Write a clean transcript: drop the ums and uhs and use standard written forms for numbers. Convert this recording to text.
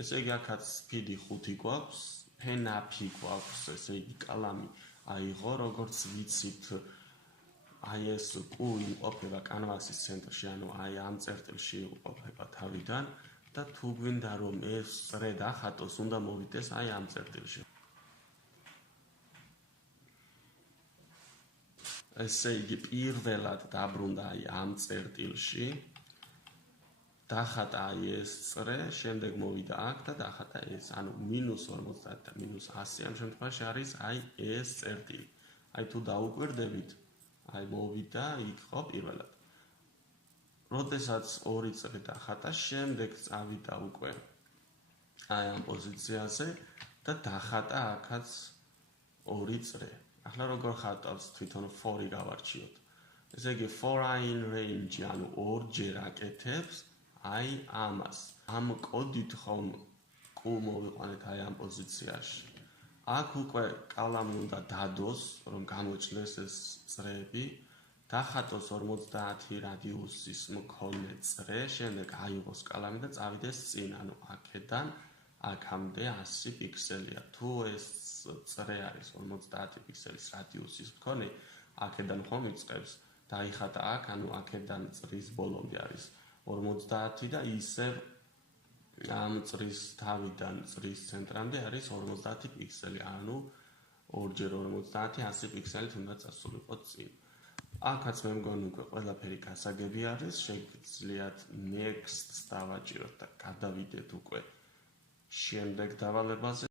ესე იგი აქაც ფიდი 5 გვაქვს, ფენაფი გვაქვს, ესე იგი კალამი აიღო, როგორც ვიცით, აი ეს კუ იმყოფება კანვასის ცენტრში, ანუ აი ამ წერტილში იმყოფება თავიდან და თუ გვინდა რომ ეს წრე დახატოს, უნდა მოვიდეს აი ამ წერტილში. ესე იგი პირველად დაბრუნდა აი ამ წერტილში, დახატა აი ეს წრე, შემდეგ მოვიდა აქ და დახატა ეს, ანუ -50 და -100 ამ შემთხვევაში არის აი ეს წერტილი. აი თუ დაუკვირდებით, აი მოვიდა იქ ხო პირველად. როდესაც ორი წრე დახატა, შემდეგ წავიდა უკვე აი ამ პოზიციაზე და დახატა აქაც ორი წრე. ახლა როგორ ხატავს თვითონ 4 გავარჩიოთ. ესე იგი 4 in range, ანუ ორჯერ აკეთებს აი ამას. ამ კოდით ხომ კუ მოვიყვანეთ აი ამ პოზიციაში. აქ უკვე კალამი უნდა დადოს, რომ გამოჩნდეს ეს წრეები, დახატოს 50 რადიუსის მქონე წრე, შემდეგ აიღოს კალამი და წავიდეს წინ, ანუ აქედან აქამდე 100 პიქსელია. თუ ეს წრე არის 50 პიქსელის რადიუსის მქონე, აქედან ხომ იწყებს, დაიხატა აქ, ანუ აქედან წრის ბოლომდე არის 50 და ისევ ამ წრის თავიდან წრის ცენტრამდე არის 50 პიქსელი, ანუ ორჯერ 50, 100 პიქსელით უნდა წასულიყო წინ. აქაც მე მგონი უკვე ყველაფერი გასაგები არის, შეგიძლიათ next დავაჭიროთ და გადავიდეთ უკვე შემდეგ დავალებაზე.